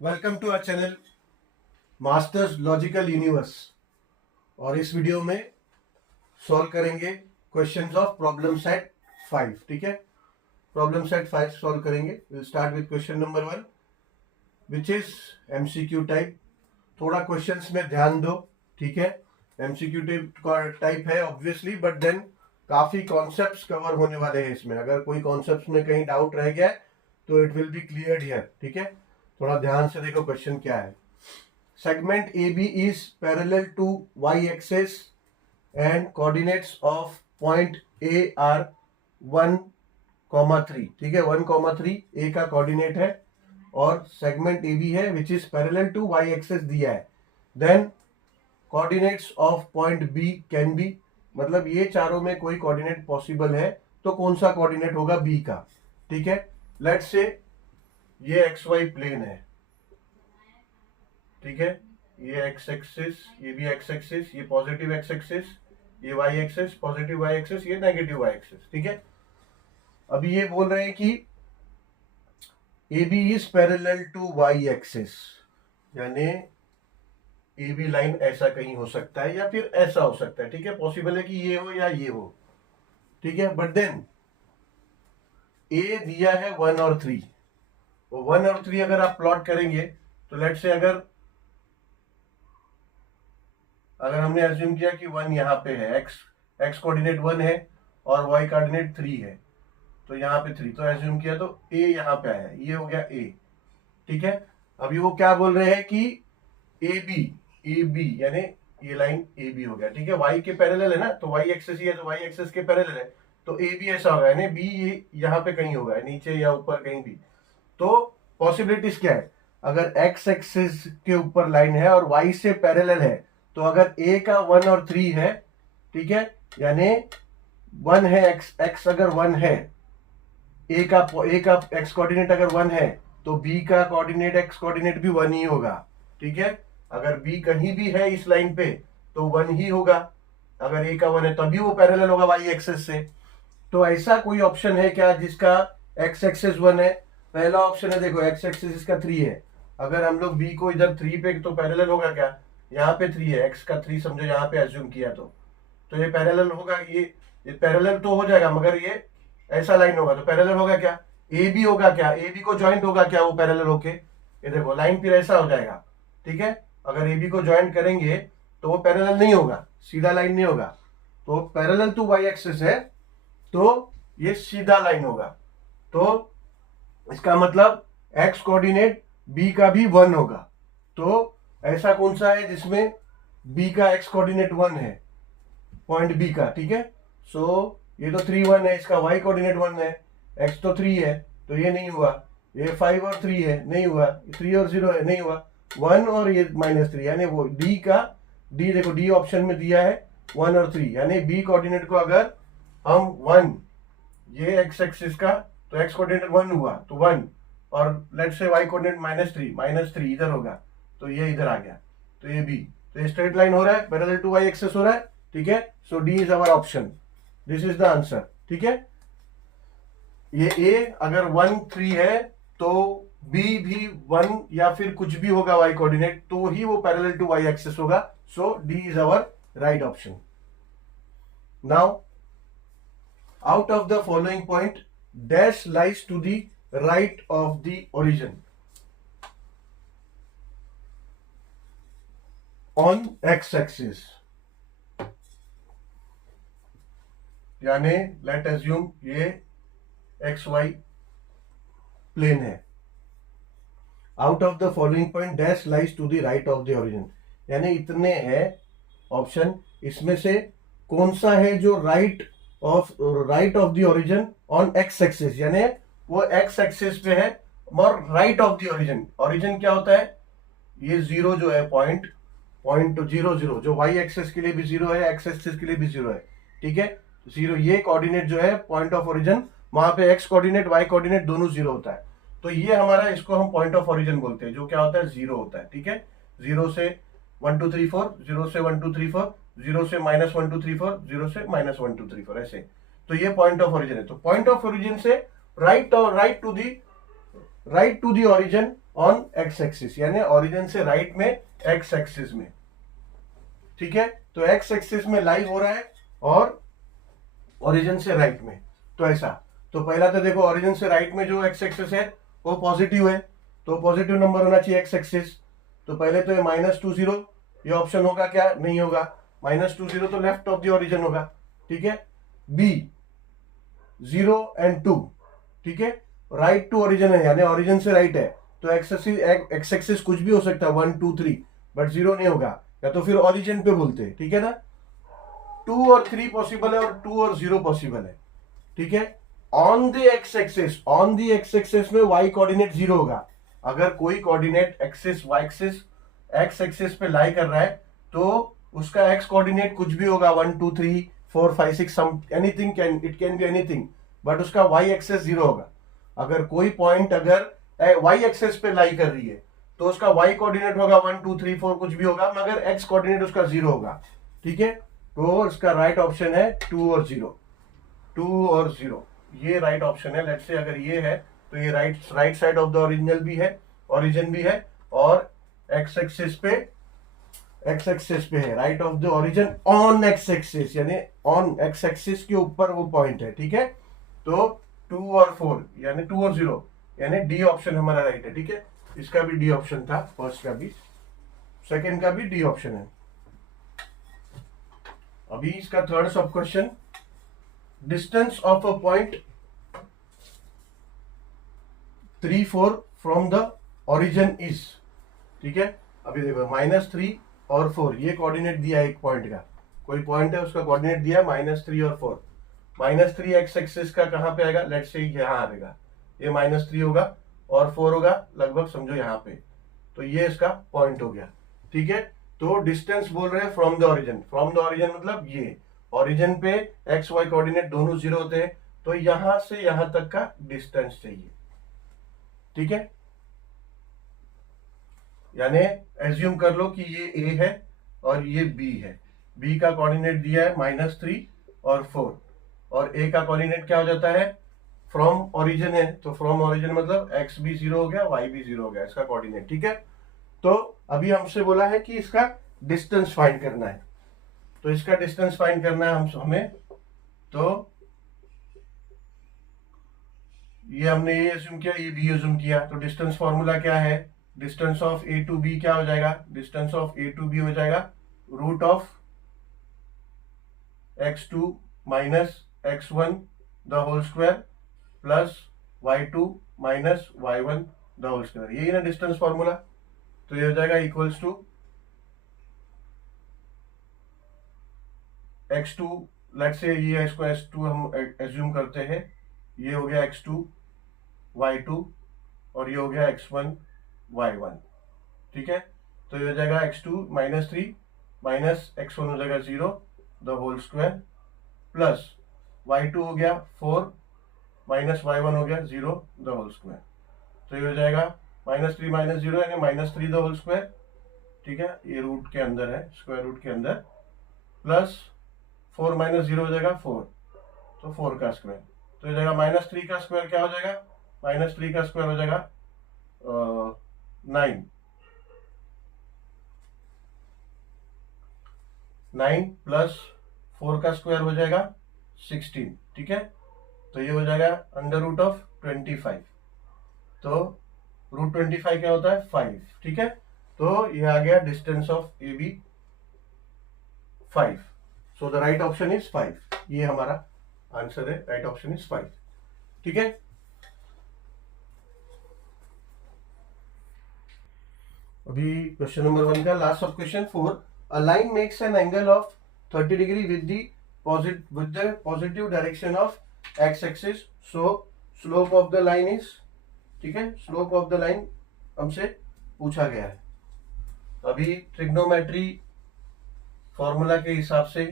Welcome to our channel masters logical universe. और इस video में सॉल्व करेंगे क्वेश्चंस ऑफ प्रॉब्लम सेट 5। ठीक है, प्रॉब्लम सेट 5 सॉल्व करेंगे। Will start with question number 1 which is MCQ type. थोड़ा questions में ध्यान दो, ठीक है। एमसीक्यू टाइप है ऑब्वियसली, बट देन काफी कॉन्सेप्ट्स कवर होने वाले हैं इसमें। अगर कोई कॉन्सेप्ट्स में कहीं डाउट रह गया है तो it will be cleared here. ठीक है, थोड़ा ध्यान से देखो क्वेश्चन क्या है। Segment AB is parallel to y-axis and coordinates of point A are 1,3। ठीक है, 1,3 A का कोऑर्डिनेट है और सेगमेंट AB है which is parallel to y-axis दिया है। Then coordinates of point B can be, मतलब ये चारों में कोई कोऑर्डिनेट पॉसिबल है तो कौन सा कोऑर्डिनेट होगा B का। ठीक है, लेट्स से ये XY प्लेन है, ठीक है, ये एक्स एक्सिस, ये भी एक्स एक्सिस, ये पॉजिटिव एक्स एक्सिस, ये Y axis, positive Y axis, ये नेगेटिव वाई एक्सिस। ठीक है, अभी ये बोल रहे हैं कि A B is parallel to Y axis, यानी ए बी लाइन ऐसा कहीं हो सकता है या फिर ऐसा हो सकता है। ठीक है, पॉसिबल है कि ये हो या ये हो। ठीक है, बट देन ए दिया है 1 और 3। तो 1 और 3 अगर आप प्लॉट करेंगे तो लेट से अगर हमने एज्यूम किया कि 1 यहाँ पे है, एक्स कोऑर्डिनेट 1 है और वाई कोऑर्डिनेट 3 है, तो यहाँ पे 3 तो एज्यूम किया तो ए यहाँ पे आया, ये हो गया ए। ठीक है, अभी वो क्या बोल रहे हैं कि ए बी यानी ये लाइन ए बी हो गया। ठीक है, वाई के पैरेलल है ना, तो वाई एक्सिस ही है तो वाई एक्सिस के पैरेलल है, तो ए बी ऐसा होगा, यानी बी ये यहाँ पे कहीं होगा, नीचे या ऊपर कहीं भी। तो पॉसिबिलिटीज क्या है, अगर एक्स एक्सिस के ऊपर लाइन है और वाई से पैरेलल है, तो अगर ए का 1 और 3 है, ठीक है, यानी 1 है, एक्स अगर 1 है, ए का एक्स कोऑर्डिनेट अगर 1 है तो बी का कोऑर्डिनेट एक्स कोऑर्डिनेट भी 1 ही होगा। ठीक है, अगर बी कहीं भी है इस लाइन पे तो 1 ही होगा। अगर ए का 1 है तभी वो पैरेलल होगा वाई एक्सिस से। तो ऐसा कोई ऑप्शन है क्या जिसका एक्स एक्सिस 1 है? पहला ऑप्शन है, देखो एक्स एक्सिस इसका 3 है, अगर हम लोग बी को इधर 3 पे तो पैरेलल होगा क्या, यहाँ पे 3 है, एक्स का 3 समझो यहाँ पे एज्यूम किया तो ये पैरेलल होगा, ये पैरेलल तो हो जाएगा, मगर ये ऐसा लाइन होगा तो पैरेलल होगा क्या, ए बी होगा क्या, ए बी को ज्वाइंट होगा क्या वो पैरेलल होके, ये देखो लाइन फिर ऐसा हो जाएगा। ठीक है, अगर ए बी को ज्वाइंट करेंगे तो वो पैरेलल नहीं होगा, सीधा लाइन नहीं होगा, तो पैरेलल टू वाई एक्सिस है तो ये सीधा लाइन होगा। तो इसका मतलब एक्स कोऑर्डिनेट बी का भी 1 होगा। तो ऐसा कौन सा है जिसमें बी का एक्स कोऑर्डिनेट 1 है, पॉइंट बी का। ठीक है, सो ये तो 3 1 है, इसका वाई कोऑर्डिनेट 1 है, एक्स तो 3 है तो ये नहीं हुआ, ये 5 और 3 है नहीं हुआ, 3 और 0 है नहीं हुआ, 1 और ये -3, यानी वो डी का, डी देखो डी ऑप्शन में दिया है 1 और 3, यानी बी कोऑर्डिनेट को अगर हम 1, ये एक्स एक्सिस का तो एक्स कोऑर्डिनेट 1 हुआ तो 1, और लेट्स से वाई कोऑर्डिनेट -3 इधर होगा तो ये इधर आ गया, तो ये बी, तो ये स्ट्रेट लाइन हो रहा है, पैरेलल टू वाई एक्सिस हो रहा है। ठीक है, so D is our option, this is the answer. ठीक है, ये ए अगर 1 3 है तो बी भी 1 या फिर कुछ भी होगा वाई कोऑर्डिनेट, तो ही वो पैरेलल टू वाई एक्सिस होगा। So D is our right option. Now out of the following point dash lies to the right of the origin on x axis, यानी लेट एज्यूम ये X Y plane है। Out of the following point dash lies to the right of the origin, यानी इतने हैं option, इसमें से कौन सा है जो right of the origin on X axis, यानी वो एक्स एक्सिस पे है और right of the origin. Origin क्या होता है, ये 0 जो है पॉइंट 0 जो वाई एक्सिस के लिए भी 0 है, एक्स एक्सिस के लिए भी 0 है। ठीक है, 0 ये कोऑर्डिनेट जो है पॉइंट ऑफ ओरिजिन, वहां पे एक्स कोऑर्डिनेट वाई कोऑर्डिनेट दोनों 0 होता है, तो ये हमारा, इसको हम पॉइंट ऑफ ओरिजिन बोलते हैं, जो क्या होता है 0 होता है। ठीक है, 0 से 1 2 3 4, 0 से 1 2 3 4, 0 से -1 2 3 4, 0 से -1 2 3 4, ऐसे। तो ये पॉइंट ऑफ ओरिजिन है, तो पॉइंट ऑफ ओरिजिन से right to the right to the origin on X axis, यानी ओरिजिन से राइट में एक्स एक्सिस में, ठीक है। तो एक्स एक्सिस में लाई हो रहा है और ओरिजिन से राइट में, तो ऐसा। तो पहला तो देखो ओरिजिन से राइट में जो एक्स एक्सिस है वो पॉजिटिव है, तो पॉजिटिव नंबर होना चाहिए एक्स एक्सिस। तो पहले तो ये -20, ये ऑप्शन होगा क्या, नहीं होगा। -20 तो लेफ्ट ऑफ द ओरिजिन होगा, ठीक है। बी 0 and 2, ठीक है। राइट टू ओरिजिन है, यानी ओरिजिन से राइट है, तो एक्स एक्सिस कुछ भी हो सकता है, 1 2 3, बट 0 नहीं होगा, या तो फिर ओरिजिन पे बोलते हैं, ठीक है ना। 2 और 3 पॉसिबल है और 2 और 0 पॉसिबल है, ठीक है। On the x axis, on the x axis में y कोऑर्डिनेट 0 होगा। अगर कोई coordinate axis y axis x axis पे लाई कर रहा है तो उसका x कोऑर्डिनेट कुछ भी होगा, 1 2 3 4 5 6 some anything, can it can be anything, but उसका y एक्सिस 0 होगा। अगर कोई पॉइंट अगर y एक्सिस पे लाई कर रही है तो उसका y कोऑर्डिनेट होगा 1 2 3 4 कुछ भी होगा, मगर x कोऑर्डिनेट उसका 0 होगा, ठीक है। तो इसका राइट ऑप्शन है 2 और 0, 2 और 0, ये राइट ऑप्शन है। लेट्स से अगर ये है तो ये right side of the original भी है, ओरिजिन भी है, और एक्स एक्सिस पे है, right of the origin on X axis, यानी ऑन एक्स एक्सिस के ऊपर वो पॉइंट है, ठीक है। तो 2 और 4 यानी 2 और 0, यानी डी ऑप्शन हमारा राइट है, ठीक है। इसका भी डी ऑप्शन था, फर्स्ट का भी, सेकंड का भी डी ऑप्शन है। अभी इसका थर्ड सब question, distance of a point 3 4 from the origin is, ठीक है। अभी देखो -3 और 4 ये कोऑर्डिनेट दिया है, एक पॉइंट का, कोई पॉइंट है उसका कोऑर्डिनेट दिया है -3 और 4। -3 एक्स एक्सिस का कहां पे आएगा, लेट्स से यहां आएगा, ये -3 होगा और 4 होगा लगभग समझो यहाँ पे, तो ये इसका पॉइंट हो गया, ठीक है। तो डिस्टेंस बोल रहे हैं from the origin, from the origin मतलब ये ओरिजिन पे एक्स वाई कोऑर्डिनेट दोनों 0 होते हैं, तो यहां से यहां तक का डिस्टेंस चाहिए, ठीक है। यानी एज्यूम कर लो कि ये ए है और ये बी है, बी का कोऑर्डिनेट दिया है -3 और 4, और ए का कोऑर्डिनेट क्या हो जाता है, फ्रॉम ओरिजिन है, तो फ्रॉम ओरिजिन मतलब एक्स भी 0 हो गया, वाई भी 0 हो गया, इसका कोऑर्डिनेट, ठीक है। तो अभी हमसे बोला है कि इसका डिस्टेंस फाइंड करना है, तो इसका डिस्टेंस फाइंड करना है हमें। तो ये हमने ये अज्यूम किया, ये बी अज्यूम किया, तो डिस्टेंस फॉर्मूला क्या है, distance of A to B क्या हो जाएगा, distance of A to B हो जाएगा root of x2 minus x1 the whole square plus y2 minus y1 the whole square, यही ना डिस्टेंस फॉर्मूला। तो ये हो जाएगा equals to x2, let's say ये इसको x2 हम एज्यूम करते हैं, ये हो गया x2 y2 और ये हो गया x1 y1, ठीक है। तो ये हो जाएगा x2 -3 माइनस x1 हो जाएगा 0 the whole square plus y2 हो गया 4 माइनस y1 हो गया 0 द होल स्क्वायर, तो ये हो जाएगा -3 माइनस 0 यानी -3 द होल स्क्वायर, ठीक है। ये रूट के अंदर है, स्क्वायर रूट के अंदर, प्लस 4 माइनस 0 हो जाएगा 4, तो 4 का स्क्वायर, तो हो जाएगा -3 का स्क्वायर क्या हो जाएगा, -3 का स्क्वायर हो जाएगा 9 प्लस 4 का स्क्वायर हो जाएगा 16, ठीक है। तो ये हो जाएगा अंडर रूट ऑफ 25, तो रूट 25 क्या होता है 5, ठीक है। तो ये आ गया distance of A B 5, so the right option is 5, ये हमारा आंसर है, राइट ऑप्शन इज 5, ठीक है। अभी क्वेश्चन नंबर 1 का लास्ट सब question 4, a line makes an angle of 30 degree with the positive direction of x axis, so slope of the line is, ठीक है, स्लोप ऑफ द लाइन हमसे पूछा गया है। अभी ट्रिग्नोमेट्री फॉर्मूला के हिसाब से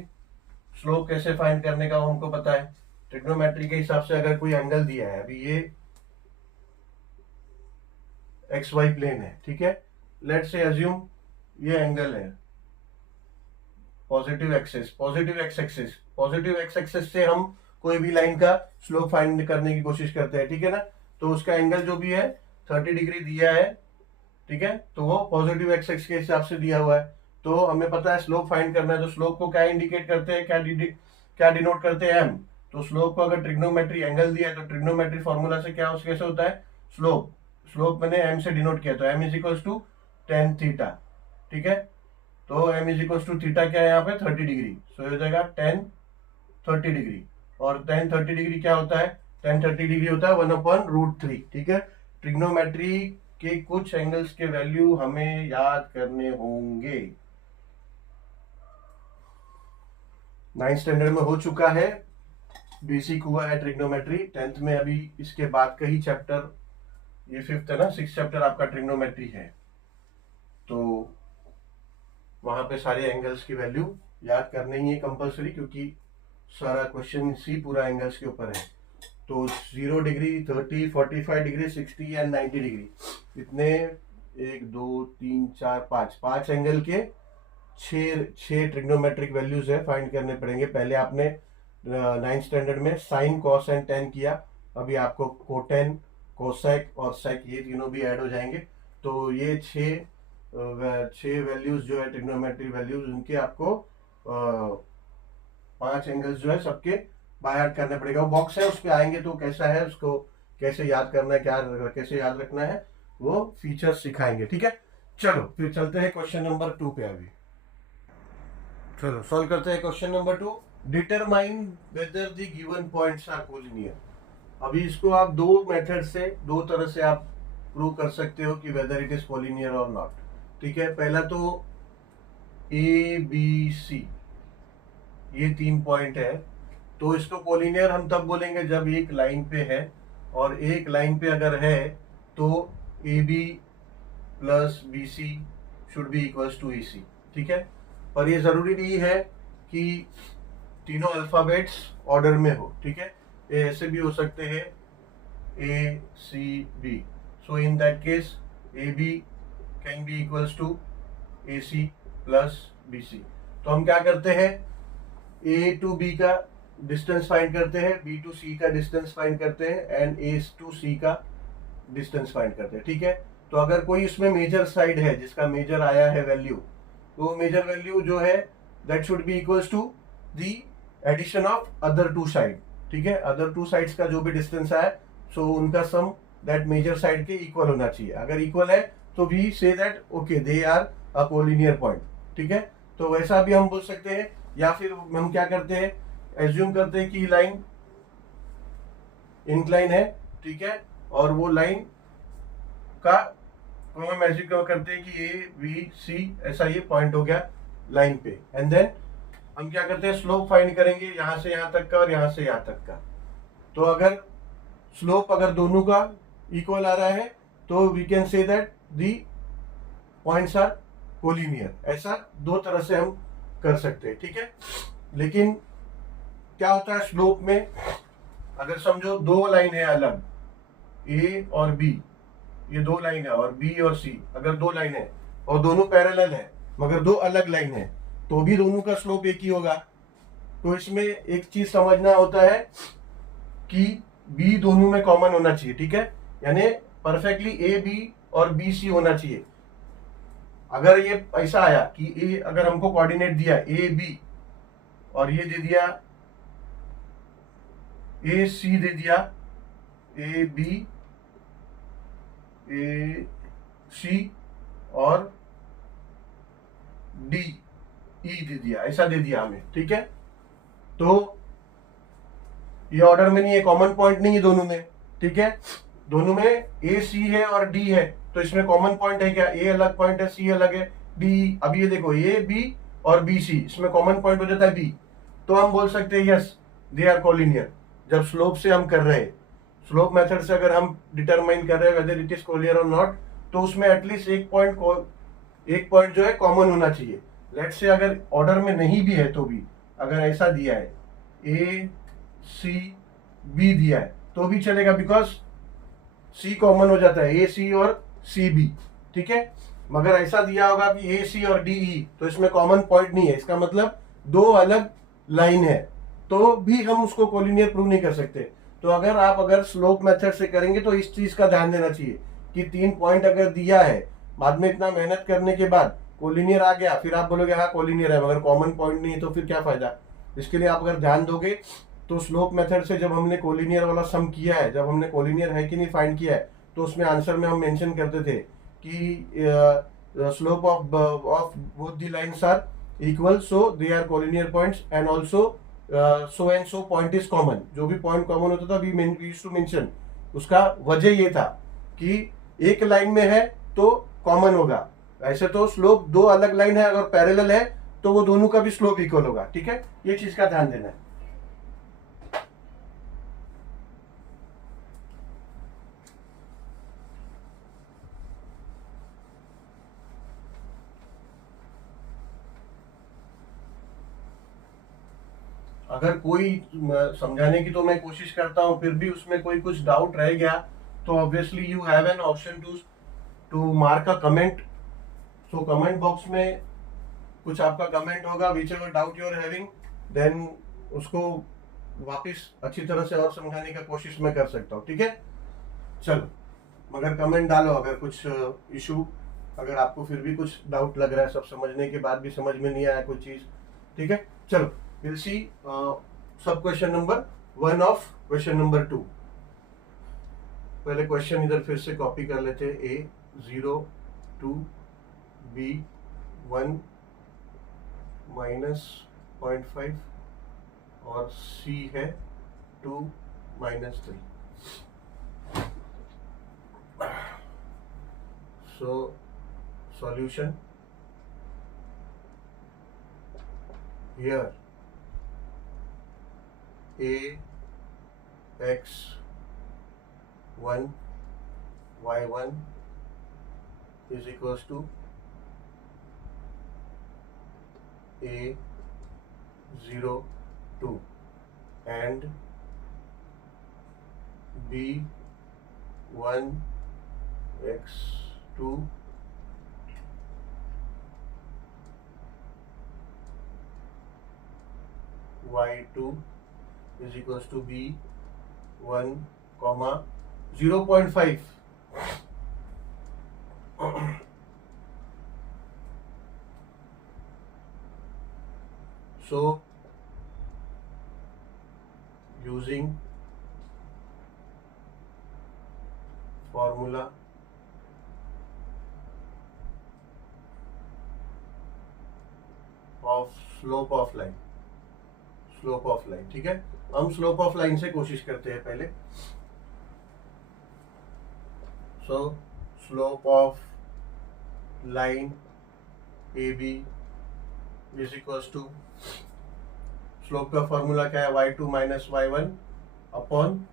स्लोप कैसे फाइंड करने का हमको पता है। ट्रिग्नोमेट्री के हिसाब से अगर कोई एंगल दिया है, अभी ये एक्स वाई प्लेन है, ठीक है, लेट्स से अज्यूम ये एंगल है positive axis, positive X axis, positive X axis से हम कोई भी लाइन का स्लोप फाइंड करने की कोशिश करते हैं, ठीक है ना। तो उसका एंगल जो भी है 30 डिग्री दिया है, ठीक है, तो वो पॉजिटिव एक्स एक्स के हिसाब से दिया हुआ है। तो हमें पता है स्लोप फाइंड करना है, तो स्लोप को क्या इंडिकेट करते हैं, क्या डिनोट करते हैं, एम। तो स्लोप को अगर ट्रिग्नोमेट्री एंगल दिया है तो ट्रिग्नोमेट्री फॉर्मूला से क्या कैसे होता है, स्लोप स्लोप मैंने एम से डिनोट किया, तो M is equals to tan theta, ठीक है। तो M is equals to theta क्या है यहाँ पे 30 डिग्री, सो हो जाएगा 10 30 डिग्री। और 10 30 डिग्री क्या होता है, 10 30 डिग्री होता है 1/√3, ठीक है। ट्रिग्नोमेट्री के कुछ एंगल्स के वैल्यू हमें याद करने होंगे। 9th स्टैंडर्ड में हो चुका है, बेसिक हुआ है ट्रिग्नोमेट्री। 10th में अभी इसके बाद का ही चैप्टर, ये 5th है ना, 6th चैप्टर आपका ट्रिग्नोमेट्री है, तो वहां पे सारे एंगल्स की वैल्यू याद करने ही है कंपलसरी, क्योंकि सारा क्वेश्चन इसी पूरा एंगल्स के ऊपर है। तो 0 डिग्री, 30, 45 डिग्री, 60 एंड 90 डिग्री, इतने 1 2 3 4 5 एंगल के 6 ट्रिग्नोमेट्रिक वैल्यूज है, फाइंड करने पड़ेंगे। पहले आपने 9th स्टैंडर्ड में साइन, कॉस एंड टेन किया, अभी आपको कोटेन, कोसेक और सेक ये तीनों भी ऐड हो जाएंगे। तो ये 6 वैल्यूज जो है ट्रिग्नोमेट्री वैल्यूज, उनके आपको 5 एंगल्स जो है सबके बाय हार्ट करना पड़ेगा। वो बॉक्स है, उस पर आएंगे तो कैसा है, उसको कैसे याद करना है, क्या कैसे याद रखना है, वो फीचर्स सिखाएंगे, ठीक है। चलो फिर चलते हैं क्वेश्चन नंबर 2 पे। अभी चलो सॉल्व करते हैं question number 2। Determine whether the given points are collinear. अभी इसको आप दो मेथड से, दो तरह से आप प्रूव कर सकते हो कि वेदर इट इज कोलिनियर और नॉट, ठीक है। पहला तो ए बी सी, ये 3 पॉइंट है, तो इसको कोलिनियर हम तब बोलेंगे जब एक लाइन पे है, और एक लाइन पे अगर है तो A B plus B C should be equals to A C, ठीक है। पर ये जरूरी नहीं है कि तीनों अल्फाबेट्स ऑर्डर में हो, ठीक है। ये ऐसे भी हो सकते हैं A C B, so in that case A B can be equals to A C plus B C. तो हम क्या करते हैं, ए टू बी का डिस्टेंस फाइंड करते हैं, बी टू सी का डिस्टेंस फाइंड करते हैं, एंड ए टू सी का डिस्टेंस फाइंड करते हैं, ठीक है। तो अगर कोई इसमें मेजर साइड है जिसका मेजर आया है वैल्यू, तो मेजर वैल्यू जो है that should be equals to the addition of other 2 side, ठीक है। अदर 2 साइड्स का जो भी डिस्टेंस आया, सो उनका सम दैट मेजर साइड के इक्वल होना चाहिए। अगर इक्वल है तो we say that okay they are a collinear point, ठीक है। तो वैसा भी हम बोल सकते हैं, या फिर हम क्या करते हैं, एज्यूम करते हैं कि लाइन इंक्लाइन है, ठीक है, और वो लाइन का हम एज्यूम करते हैं कि ए बी सी ऐसा ये पॉइंट हो गया लाइन पे, एंड देन हम क्या करते हैं, स्लोप फाइंड करेंगे यहां से यहां तक का और यहां से यहां तक का। तो अगर स्लोप अगर दोनों का इक्वल आ रहा है तो we can say that the points are collinear. ऐसा 2 तरह से हम कर सकते हैं, ठीक है। लेकिन क्या होता है स्लोप में, अगर समझो 2 लाइन है अलग, ए और बी, ये 2 लाइन है, और बी और सी अगर 2 लाइन है और दोनों पैरेलल है मगर 2 अलग लाइन है, तो भी दोनों का स्लोप एक ही होगा। तो इसमें एक चीज समझना होता है कि बी दोनों में कॉमन होना चाहिए, ठीक है, यानी परफेक्टली ए बी और बी सी होना चाहिए। अगर ये ऐसा आया कि ए, अगर हमको कोऑर्डिनेट दिया ए बी और ये दे दिया ए सी, दे दिया ए बी ए सी और डी ई दे दिया, ऐसा दे दिया हमें, ठीक है। तो ये ऑर्डर में नहीं है, कॉमन पॉइंट नहीं है दोनों में, ठीक है। दोनों में ए सी है और डी है, तो इसमें कॉमन पॉइंट है क्या, ए अलग पॉइंट है, सी अलग है, डी। अब ये देखो ए बी और बी सी, इसमें कॉमन पॉइंट हो जाता है बी, तो हम बोल सकते हैं यस दे आर कोलिनियर। जब स्लोप से हम कर रहे हैं, स्लोप मेथड से अगर हम डिटरमाइन कर रहे हैं वेदर इट इज कोलिनियर और नॉट, तो उसमें एटलीस्ट एक पॉइंट जो है कॉमन होना चाहिए। लेट्स से अगर ऑर्डर में नहीं भी है तो भी, अगर ऐसा दिया है ए सी बी दिया है तो भी चलेगा, बिकॉज सी कॉमन हो जाता है, ए सी और सी बी, ठीक है। मगर ऐसा दिया होगा कि ए सी और डी ई, तो इसमें कॉमन पॉइंट नहीं है, इसका मतलब 2 अलग लाइन है, तो भी हम उसको कोलिनियर प्रूव नहीं कर सकते। तो अगर स्लोप मेथड से करेंगे तो इस चीज का ध्यान देना चाहिए कि 3 पॉइंट अगर दिया है, बाद में इतना मेहनत करने के बाद कोलिनियर आ गया, फिर आप बोलोगे हाँ कोलिनियर है, मगर कॉमन पॉइंट नहीं है, तो फिर क्या फायदा। इसके लिए आप अगर ध्यान दोगे तो स्लोप मेथड से जब हमने कोलिनियर वाला सम किया है, जब हमने कोलिनियर है कि नहीं फाइंड किया है, तो उसमें आंसर में हम मेंशन करते थे कि slope of both the lines are equal, so they are collinear points, and also so and so point is common. जो भी पॉइंट कॉमन होता था वी यूज्ड टू मेंशन, उसका वजह ये था कि एक लाइन में है तो कॉमन होगा। ऐसे तो स्लोप दो अलग लाइन है, अगर पैरेलल है तो वो दोनों का भी स्लोप इक्वल होगा। ठीक है, ये चीज का ध्यान देना है। अगर कोई समझाने की तो मैं कोशिश करता हूँ, फिर भी उसमें कोई कुछ डाउट रह गया तो obviously you have an option to mark a comment. So comment box में कुछ आपका कमेंट होगा, whichever doubt you are having, then उसको वापस अच्छी तरह से और समझाने का कोशिश मैं कर सकता हूँ। ठीक है, चलो, मगर कमेंट डालो अगर कुछ इशू, अगर आपको फिर भी कुछ डाउट लग रहा है, सब समझने के बाद भी समझ में नहीं आया कुछ चीज। ठीक है, चलो विल सी सब question number 1 of question number 2। पहले क्वेश्चन इधर फिर से कॉपी कर लेते हैं। A 0 2 B 1 माइनस 0.5 और C है 2 minus 3। So solution here a x 1 y1 is equals to a 0 2 and b 1 x 2 y2 is equals to b 1 comma 0.5। so using formula of slope of line, slope of line. ठीक है, हम slope of line से कोशिश करते हैं पहले। So slope of line A B is equals to, slope का formula क्या है, y2 minus y1 upon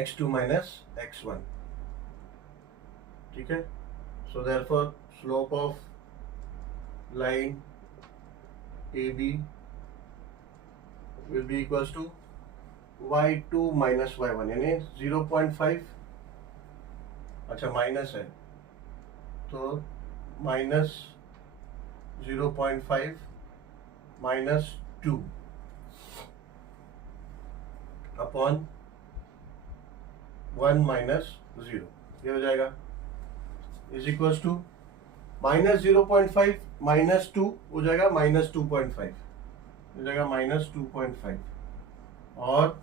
x2 minus x1। ठीक है, so therefore slope of line AB will be equals to y2 minus y1, यानी 0.5, अच्छा minus है तो minus 0.5 minus 2 upon 1 minus 0, ये हो जाएगा is equals to minus 0.5 minus 2 हो जाएगा माइनस 2.5, हो जाएगा माइनस 2.5 और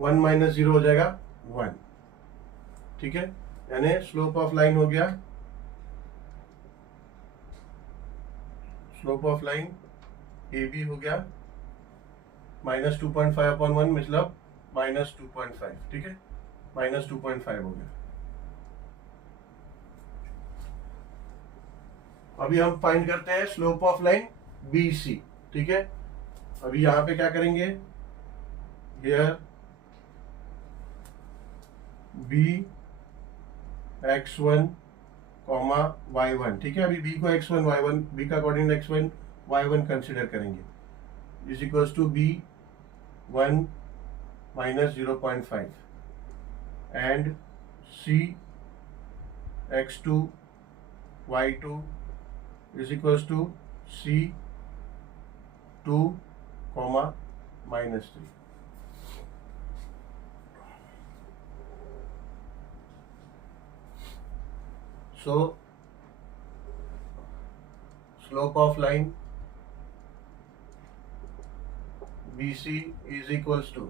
1 माइनस 0 हो जाएगा 1। ठीक है, यानी स्लोप ऑफ लाइन हो गया, slope of line A B हो गया माइनस 2.5 अपॉन 1, मतलब माइनस 2.5। ठीक है, माइनस 2.5 हो गया। अभी हम फाइंड करते हैं slope of line B C. ठीक है, अभी यहां पे क्या करेंगे, here B x1 comma y1। ठीक है, अभी b को x1 y1, b का कोऑर्डिनेट x1 y1 कंसिडर करेंगे, is equals to b 1 minus 0.5 and c x2 y2 is equals to C 2 comma minus 3। So slope of line BC is equals to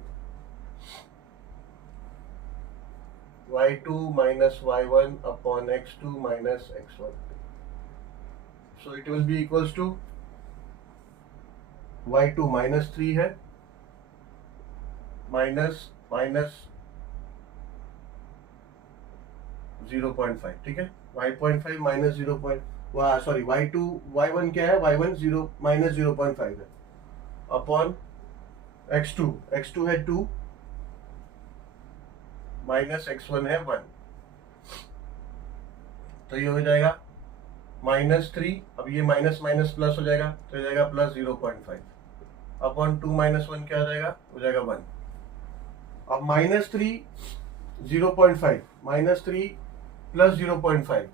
y2 minus y1 upon x2 minus x1. So it will be equals to y2 minus 3 है, minus 0.5, ठीक है, y.5 minus 0. Sorry y1 क्या है, y1 0 minus 0.5 है, upon x2 है 2 minus x1 है 1. तो ये हो जाएगा -3. अब ये माइनस माइनस प्लस हो जाएगा, तो हो जाएगा प्लस 0.5 अपॉन 2 माइनस 1 क्या हो जाएगा, हो जाएगा 1. अब -3 0.5 -3 प्लस 0.5,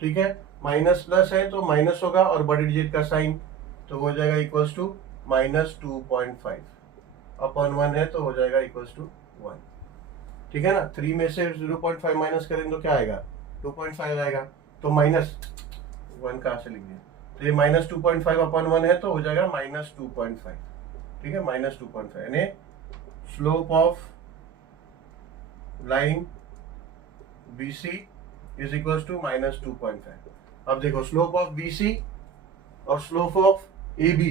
ठीक है, माइनस प्लस है तो माइनस होगा और बड़े डिजिट का साइन, तो हो जाएगा इक्वल्स टू -2.5 अपॉन 1 है तो हो जाएगा इक्वल्स टू 1. ठीक है ना, 3 में से 0.5 माइनस करेंगे तो क्या आएगा, 2.5 आएगा. तो माइनस 1 कहाँ से लिख दिया, तो ये -2.5 अपॉन 1 है तो हो जाएगा -2.5. ठीक है, -2.5 यानी slope of line BC is equals to -2.5. अब देखो स्लोप ऑफ BC और स्लोप ऑफ AB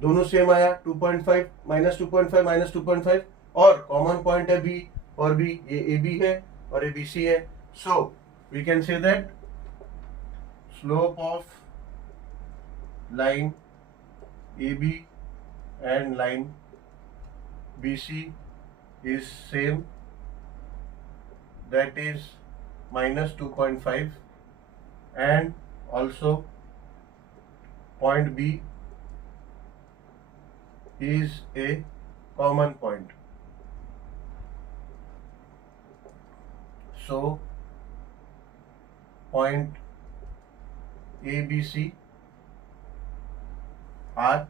दोनों सेम आया, 2.5 -2.5 -2.5, और कॉमन पॉइंट है B और B, ये AB है और ये BC है. So we can say that slope of line AB and line BC is same, that is -2.5, and also point B is a common point. So point ABC are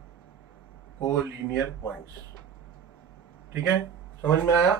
collinear points. ठीक है, समझ में आया.